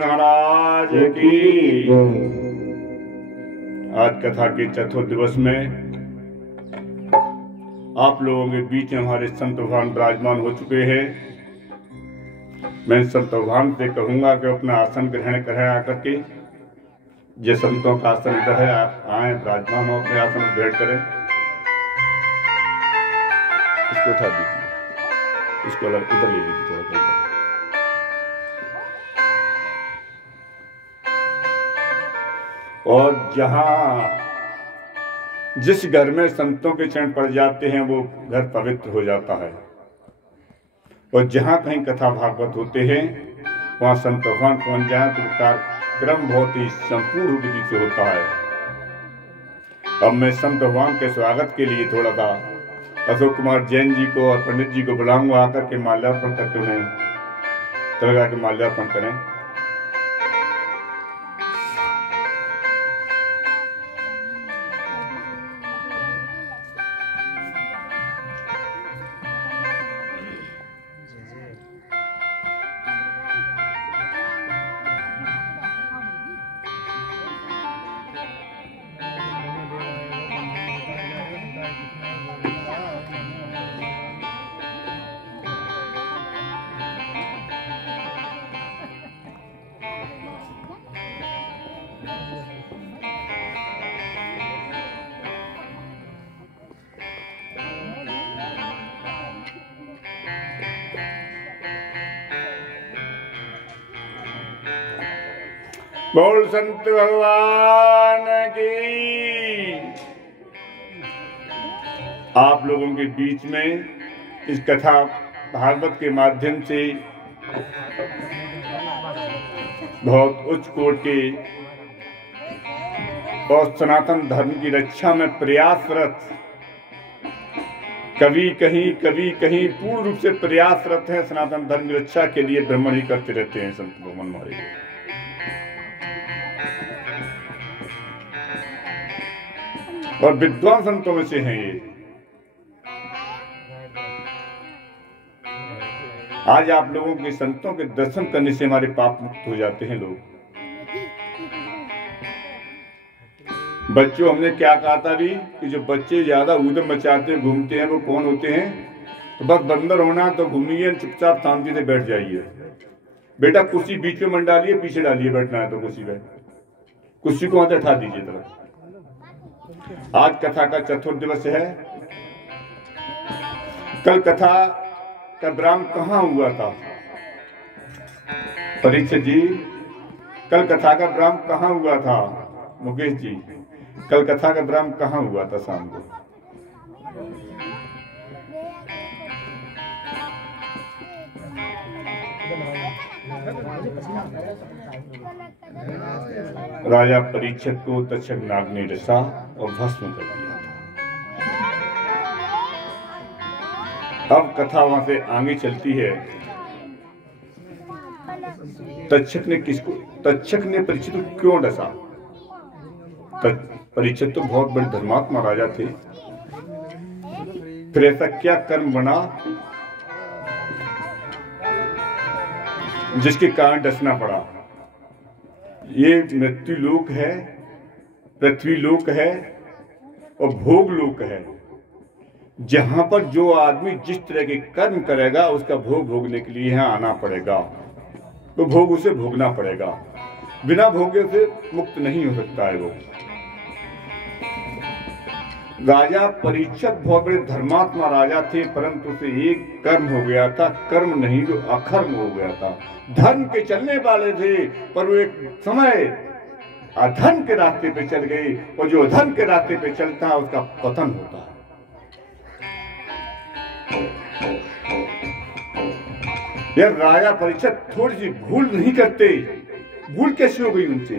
महाराज की। आज कथा के चतुर्थ दिवस में आप लोगों के बीच में हमारे संत भगवान विराजमान हो चुके हैं। मैं संत भगवान से कहूंगा कि अपना आसन ग्रहण करें आकर के। जो संतों का आसन इधर है, आप आए विराजमान हो, अपने आसन ग्रहण करें। इसको उठा दीजिए, इसको अलग इधर ले लीजिए थोड़ा। और जहां जिस घर में संतों के चरण पड़ जाते हैं वो घर पवित्र हो जाता है। और जहां कहीं कथा भागवत होते हैं वहां संत भगवान पहुंच जाए तो कार्यक्रम बहुत ही संपूर्ण विधि से होता है। अब मैं संत भगवान के स्वागत के लिए थोड़ा सा अशोक कुमार जैन जी को और पंडित जी को बुलाऊंगा, आकर के माल्यार्पण करके उन्हें तलगा के माल्यार्पण करें। बोल संत भगवान की। आप लोगों के बीच में इस कथा भागवत के माध्यम से बहुत उच्च कोटि के और सनातन धर्म की रक्षा में प्रयासरत कभी कहीं पूर्ण रूप से प्रयासरत है। सनातन धर्म की रक्षा के लिए ब्राह्मण ही करते रहते हैं संत भगवान हमारे। और विद्वान संतों में से हैं ये। आज आप लोगों के संतों के दर्शन करने से हमारे पाप मुक्त हो जाते हैं लोग। बच्चों, हमने क्या कहा था भी कि जो बच्चे ज्यादा ऊधम मचाते घूमते हैं वो कौन होते हैं? तो बस बंदर होना तो घूमिए, चुपचाप शांति से बैठ जाइए। बेटा कुर्सी बीच में मत डालिए, पीछे डालिए। बैठना है तो कुर्सी पे, कुर्सी को वहां से उठा दीजिए तरफ। आज कथा का चतुर्थ दिवस है। कल कथा का विराम कहाँ हुआ था? परीक्षित जी, कल कथा का विराम कहाँ हुआ था? मुकेश जी, कल कथा का विराम कहाँ हुआ था शाम को? राजा परीक्षित को तक्षक नाग ने डसा और भस्म कर दिया था। अब कथा वहां से आगे चलती है। तक्षक ने परीक्षित को क्यों डसा? परीक्षित तो बहुत बड़े धर्मात्मा राजा थे, फिर ऐसा क्या कर्म बना जिसके कारण डसना पड़ा? ये मृत्यु लोक है, पृथ्वी लोक है और भोग लोक है। जहां पर जो आदमी जिस तरह के कर्म करेगा उसका भोग भोगने के लिए यहाँ आना पड़ेगा, तो भोग उसे भोगना पड़ेगा। बिना भोगे से मुक्त नहीं हो सकता है वो। राजा परीक्षित बहुत बड़े धर्मात्मा राजा थे, परंतु उसे एक कर्म हो गया था, कर्म नहीं जो अकर्म हो गया था। धर्म के चलने वाले थे पर वो एक समय अधर्म के रास्ते पे चल गए, और जो अधर्म के रास्ते पे चलता है उसका पतन होता है। यार राजा परीक्षित थोड़ी सी भूल नहीं करते। भूल कैसे हो गई उनसे?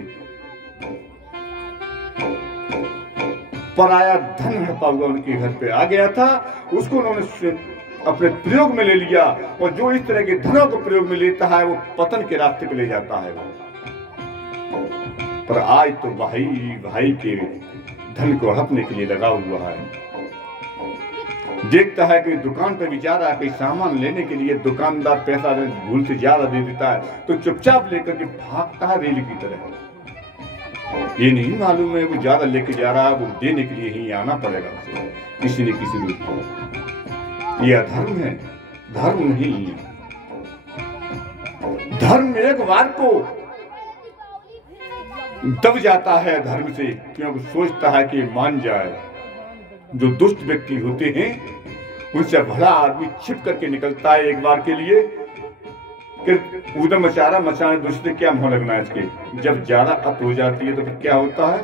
पराया धन हड़पा हुआ उनके घर पे आ गया था, उसको उन्होंने अपने प्रयोग में ले लिया। और जो इस तरह के धनों को प्रयोग में लेता है वो पतन के रास्ते पे ले जाता है वो। पर आज तो भाई के धन को हड़पने के लिए लगा हुआ है। देखता है कि दुकान पे बेचारा कोई सामान लेने के लिए दुकानदार पैसा भूल से ज्यादा दे देता है तो चुपचाप लेकर के भागता है रेल की तरह। ये नहीं मालूम है वो ज्यादा लेके जा रहा है, वो देने के लिए ही आना पड़ेगा उसे किसी न किसी रूप में। ये अधर्म है, धर्म नहीं है। धर्म एक बार को दब जाता है धर्म से, क्योंकि सोचता है कि मान जाए। जो दुष्ट व्यक्ति होते हैं उनसे भला आदमी छिप करके निकलता है एक बार के लिए, उधम मचारा मचाने दूसरे क्या मुंह लगना है इसके। जब ज्यादा अत हो जाती है तो फिर क्या होता है,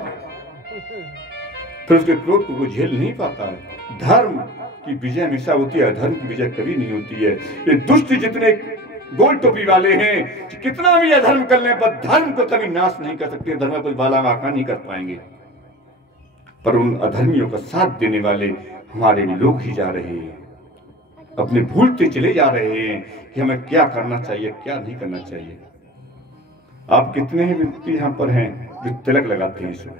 फिर उसके क्रोध को वो झेल नहीं पाता है। धर्म की विजय हमेशा होती है, अधर्म की विजय कभी नहीं होती है। ये दुष्ट जितने गोल टोपी वाले हैं, कितना भी अधर्म करने पर धर्म को कभी नाश नहीं कर सकते, धर्म को बाला वाका नहीं कर पाएंगे। पर उन अधर्मियों का साथ देने वाले हमारे लोग ही जा रहे हैं, अपने भूलते चले जा रहे हैं कि हमें क्या करना चाहिए क्या नहीं करना चाहिए। आप कितने ही व्यक्ति यहाँ पर हैं जो तिलक लगाते हैं इसमें।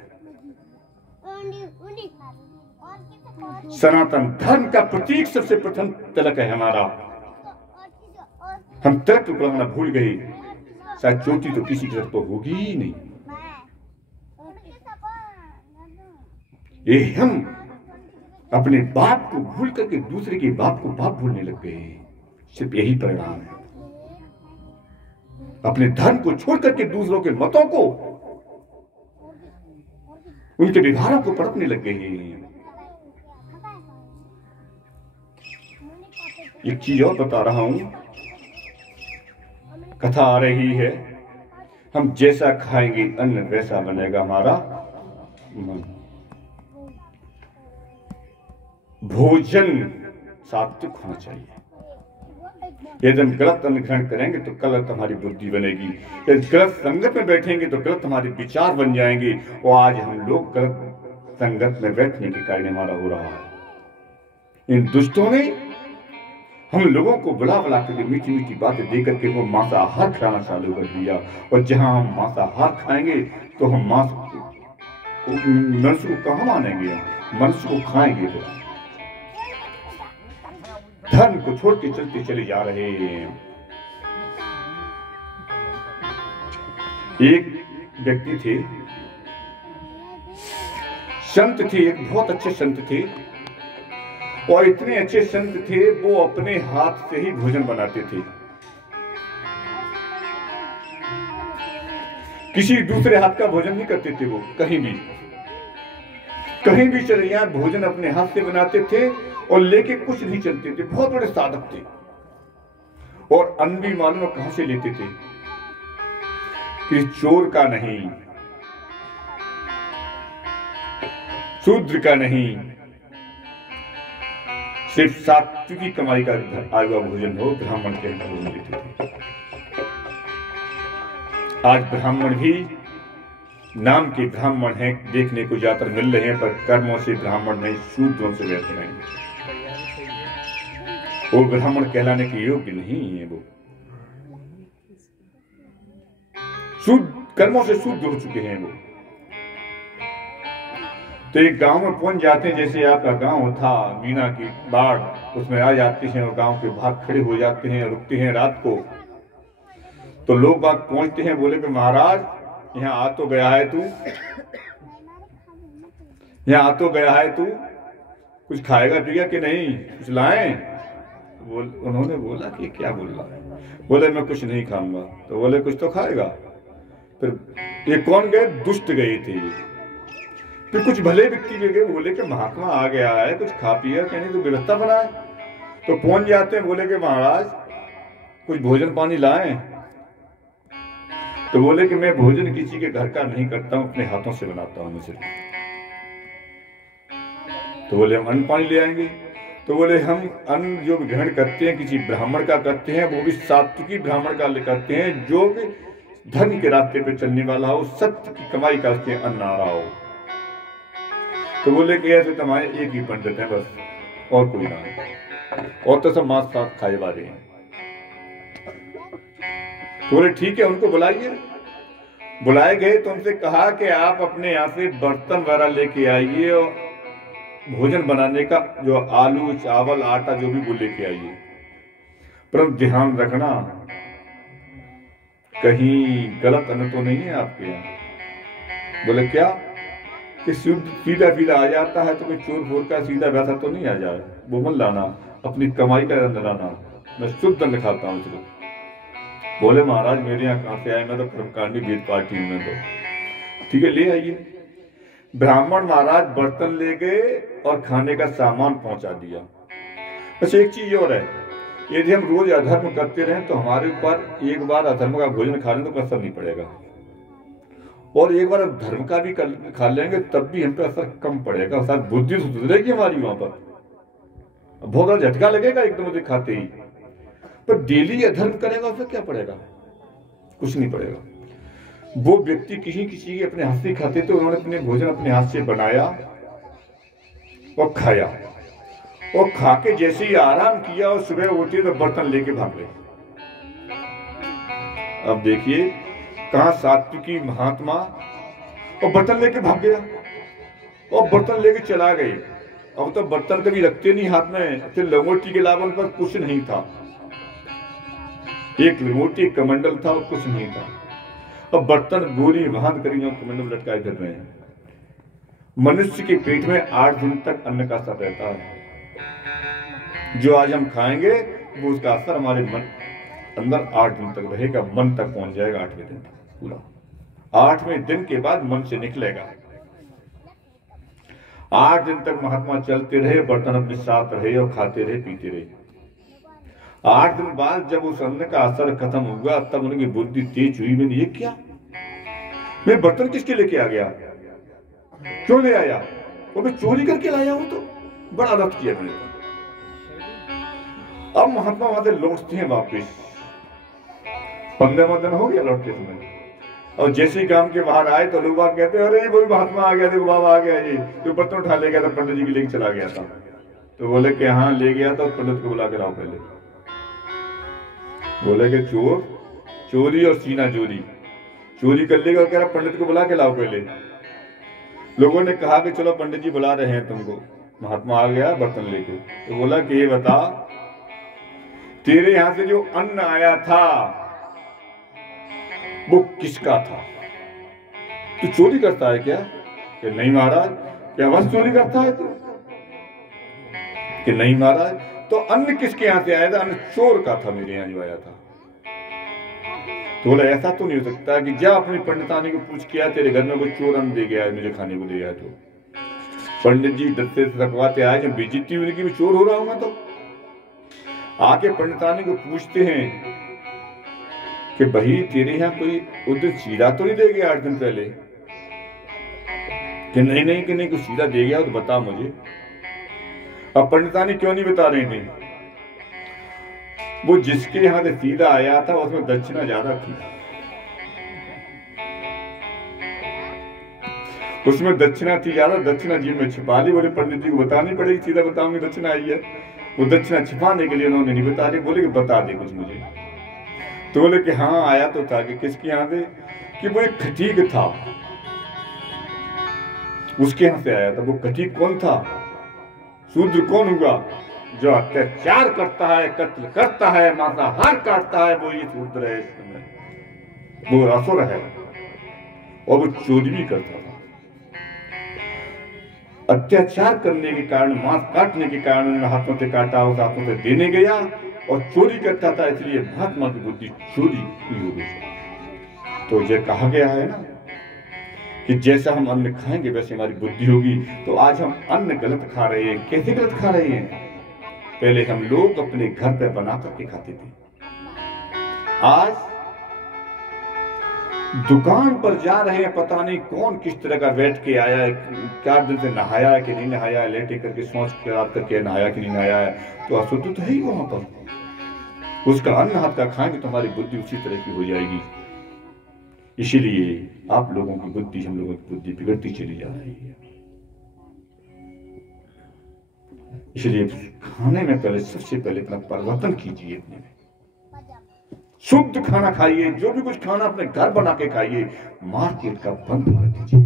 सनातन धर्म का प्रतीक सबसे प्रथम तिलक है हमारा। हम तिलक को लगाना भूल गए, शायद चोटी तो किसी तरह तो होगी ही नहीं। ये हम अपने बाप को भूल करके दूसरे के बाप को बाप भूलने लग गए हैं, सिर्फ यही परिणाम है। अपने धर्म को छोड़ करके दूसरों के मतों को, उनके व्यवहारों को पढ़ने लग गए हैं। एक चीज और बता रहा हूं, कथा आ रही है, हम जैसा खाएंगे अन्न वैसा बनेगा हमारा मन। भोजन सात्विक होना चाहिए। यदि हम गलत अन्न ग्रहण करेंगे तो गलत हमारी बुद्धि बनेगी, यदि गलत संगत में बैठेंगे तो गलत हमारे विचार बन जाएंगे। और आज हम लोग गलत संगत में बैठने के कारण हमारा हो रहा है। इन दुष्टों ने हम लोगों को बुला बुला करके मीठी मीठी बातें दे करके वो मांसाहार खाना चालू कर दिया। और जहां हम मांसाहार खाएंगे तो हम मनुष्य को कहां मानेंगे, मनुष्य को खाएंगे तो। धर्म को छोड़ के चलते चले जा रहे हैं। एक व्यक्ति थे, संत थे, एक बहुत अच्छे संत थे। और इतने अच्छे संत थे वो अपने हाथ से ही भोजन बनाते थे। किसी दूसरे हाथ का भोजन नहीं करते थे वो, कहीं भी चले जाएं भोजन अपने हाथ से बनाते थे और लेके कुछ नहीं चलते थे। बहुत बड़े साधक थे। और अन्न भी मालूम कहां से लेते थे, कि चोर का नहीं, शूद्र का नहीं, सिर्फ सात्विकी कमाई का आया हुआ भोजन हो, ब्राह्मण के भोजन लेते थे। आज ब्राह्मण भी नाम के ब्राह्मण हैं, देखने को ज्यादातर मिल रहे हैं, पर कर्मों से ब्राह्मण नहीं, शूद्रों से बैठ रहे हैं। वो ब्राह्मण कहलाने के योग्य नहीं है। वो शुद्ध कर्मों से शुद्ध हो चुके हैं वो। तो एक गांव में पहुंच जाते हैं, जैसे आपका गांव था मीना की बाढ़, उसमें आ जाते हैं और गांव के बाहर खड़े हो जाते हैं, रुकते हैं रात को। तो लोग बाग पहुंचते हैं, बोले कि महाराज यहाँ आ तो गया है तू, यहाँ आ तो गया है तू, कुछ खाएगा पिएगा कि नहीं, कुछ लाएं? उन्होंने बोला कि क्या बोल रहा है? बोले मैं कुछ नहीं खाऊंगा। तो बोले कुछ तो खाएगा। फिर ये कौन गए? दुष्ट गए थे। फिर कुछ भले व्यक्ति गए, बोले कि महात्मा आ गया है, कुछ खा पिएगा कहने तो व्यवस्था बनाए। तो पहुंच जाते हैं, बोले कि महाराज कुछ भोजन पानी लाएं? तो बोले कि मैं भोजन किसी के घर का नहीं करता हूं, अपने हाथों से बनाता हूं मुझे। तो बोले हम अन्न पानी ले आएंगे। तो बोले हम अन्न जो ग्रहण करते हैं किसी ब्राह्मण का करते हैं, वो भी सात्विकी ब्राह्मण का करते हैं, जो धर्म के रास्ते पे चलने वाला हो, सत्य की कमाई का उसके अन्न आ रहा हो। तो बोले कि ऐसे तुम्हारे एक ही पंडित है बस, और कोई ना, और तो सब मांस साथ खाए वाले हैं। तो बोले ठीक है, उनको बुलाइए। बुलाए गए तो उनसे कहा कि आप अपने यहाँ से बर्तन वगैरह लेके आइए भोजन बनाने का जो आलू चावल आटा जो भी वो लेके आइए, पर ध्यान रखना कहीं गलत अन्न तो नहीं है आपके यहाँ। बोले क्या कि सीधा सीधा आ जाता है तो कोई चोर फोर का सीधा वैसा तो नहीं आ जाए, वो मत लाना, अपनी कमाई का अन्न लाना, मैं शुद्ध अन्न खाता हूँ सिर्फ। बोले महाराज मेरे यहाँ कहाँ से आए, मैं तो कर्मकांडी वेद पार्टी हूं। मैं तो ठीक है ले आइए। ब्राह्मण महाराज बर्तन ले गए और खाने का सामान पहुंचा दिया। बस एक चीज और है, यदि हम रोज अधर्म करते रहे तो हमारे ऊपर एक बार अधर्म का भोजन खा लें तो असर नहीं पड़ेगा, और एक बार धर्म का भी खा लेंगे तब भी हम पे असर कम पड़ेगा, साथ बुद्धि सुधरेगी हमारी। वहां पर बहुत बड़ा झटका लगेगा एकदम से खाते ही, पर डेली अधर्म करेगा उससे क्या पड़ेगा, कुछ नहीं पड़ेगा। वो व्यक्ति किसी के अपने हाथ से खाते थे, उन्होंने अपने भोजन अपने हाथ से बनाया और खाया, और खा के जैसे ही आराम किया और सुबह उठे तो बर्तन लेके भाग गए। अब देखिए कहां सात्विकी महात्मा, और बर्तन लेके भाग गया और बर्तन लेके चला गए। अब तो बर्तन कभी रखते नहीं हाथ में, फिर लंगोटी के अलावा उन पर कुछ नहीं था, एक लंगोटी कमंडल था और कुछ नहीं था। अब बर्तन गोली बांध कर कमंडल लटकाए फिर रहे हैं। मनुष्य के पेट में 8 दिन तक अन्न का असर रहता है। जो आज हम खाएंगे वो उसका असर हमारे मन अंदर 8 दिन तक रहेगा, मन तक पहुंच जाएगा 8वें दिन तक पूरा। 8वें दिन के बाद मन से निकलेगा। 8 दिन तक महात्मा चलते रहे, बर्तन अपने साथ रहे और खाते रहे पीते रहे। 8 दिन बाद जब उस अन्न का असर खत्म हुआ तब उनकी बुद्धि तेज हुई। मैंने ये क्या, मैं बर्तन किसके लेके आ गया, क्यों ले आया, और मैं चोरी करके लाया हूं, तो बड़ा रफ किया मैंने। अब महात्मा वहां से लौटते हैं वापिस, 15 दिन हो गया लौटते समय, और जैसे ही काम के बाहर आए तो लोग कहते हैं अरे वो महात्मा आ गया, देखो बाबा आ गया जी, तो बर्तन उठा ले गया था, पंडित जी के लेके चला गया था। तो बोले कि हाँ ले गया था, पंडित को बुला के लाओ पहले। बोले कि चोर चोरी और सीना चोरी कर लेगा, और कह रहा पंडित को बुला के लाओ पहले। लोगों ने कहा कि चलो पंडित जी बुला रहे हैं तुमको। महात्मा आ गया बर्तन लेके, तो बोला कि ये बता तेरे यहां से जो अन्न आया था वो किसका था, तू चोरी करता है क्या? कि नहीं महाराज। क्या बस चोरी करता है तू? कि नहीं महाराज। तो अन्न किसके यहां से आया था? अन्न चोर का था, मेरे यहां जो आया था। तो बोला ऐसा तो नहीं हो सकता कि जा अपनी पंडितानी को पूछ किया तेरे घर में कोई चोर अन्न दे गया है, मुझे खाने को दे गया। तो पंडित जी दत्ते रखवाते आए, जब बेइज्जती हुई कि मैं चोर हो रहा हूं मैं, तो आके पंडितानी को पूछते हैं कि भाई तेरे यहाँ कोई उधर सीधा तो नहीं दे गया 8 दिन पहले? कि नहीं कि नहीं, कुछ सीधा दे गया तो बता मुझे। अब पंडितानी क्यों नहीं बता रही थी? वो जिसके यहाँ से सीधा आया था उसमें दक्षिणा ज्यादा थी, उसमें दक्षिणा थी ज्यादा, दक्षिणा जी में छिपा ली। बोले पंडित जी को बतानी पड़ेगी, सीधा बताऊंगी दक्षिणा आई है। वो दक्षिणा छिपाने के लिए उन्होंने नहीं बता रही। बोले कि बता दे कुछ मुझे। तो बोले कि हाँ आया तो था। कि किसके यहाँ से? कि वो एक खटीक था, उसके यहाँ से आया था। वो खटीक कौन था? शूद्र कौन हुआ? जो अत्याचार करता है, कत्ल करता है, मांसाहार काटता है, वो ये शूद्र है। इस समय वो असुर है, और वो चोरी भी करता था। अत्याचार करने के कारण, मांस काटने के कारण हाथों से काटा, उस हाथों से देने गया और चोरी करता था, इसलिए महात्मा की बुद्धि चोरी की हो गई। तो ये कहा गया है ना कि जैसा हम अन्न खाएंगे वैसे हमारी बुद्धि होगी। तो आज हम अन्न गलत खा रहे हैं। कैसे गलत खा रहे हैं? पहले हम लोग अपने घर पे बना करके खाते थे, आज दुकान पर जा रहे हैं, पता नहीं कौन किस तरह का बैठ के आया है, 4 दिन से नहाया है कि नहीं नहाया है, लेटे करके सोच के रात करके नहाया कि नहीं नहाया है, तो अशुद्ध तो है ही वहां पर। उसका अन्न हाथ का खाएंगे तो हमारी बुद्धि उसी तरह की हो जाएगी। इसीलिए आप लोगों की बुद्धि, हम लोगों की बुद्धि बिगड़ती चली जा रही है। इसलिए खाने में पहले सबसे पहले अपना परिवर्तन कीजिए, अपने में शुद्ध खाना खाइए। जो भी कुछ खाना अपने घर बना के खाइए, मार्केट का बंद कर दीजिए।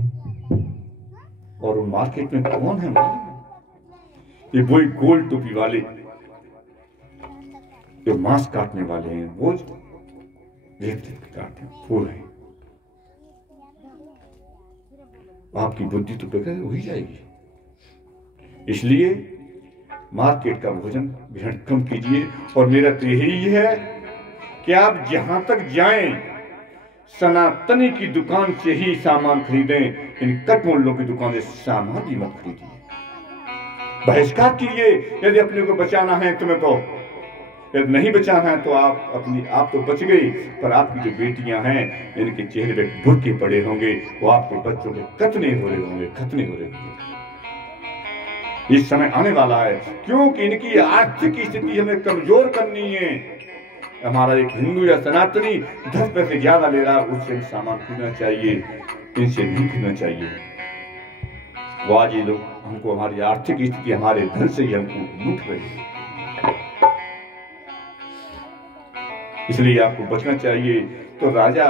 और मार्केट में कौन है? ये वही गोल टोपी वाले जो मांस काटने वाले हैं, वो रेत काटते हैं, वो है। आपकी बुद्धि तो बेकार हो ही जाएगी। इसलिए मार्केट का भोजन ग्रहण कम कीजिए। और मेरा तो यही है कि आप जहां तक जाएं सनातनी की दुकान से ही सामान खरीदें, इन कट मूल्यों की दुकान से सामान भी मत खरीदिए। बहिष्कार कीजिए। यदि अपने को बचाना है तुम्हें, तो यदि नहीं बचाना है तो आप तो बच गई, पर आपकी जो बेटियां हैं इनके चेहरे पे बुर्के पड़े होंगे, वो आपके बच्चों के खतने हो रहे होंगे। इस समय आने वाला है, क्योंकि इनकी आर्थिक स्थिति हमें कमजोर करनी है। हमारा एक हिंदू या सनातनी 10 पैसे ज्यादा ले रहा है, उससे हम सामान खरीदना चाहिए, इनसे नहीं खरीदना चाहिए। वो आज ये लोग हमको, हमारी आर्थिक स्थिति हमारे धन से ही हमको लूट रहे हैं। इसलिए आपको बचना चाहिए। तो राजा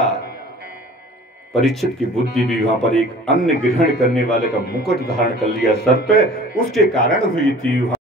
परीक्षित की बुद्धि भी वहां पर एक अन्न ग्रहण करने वाले का मुकुट धारण कर लिया सर पे, उसके कारण हुई थी।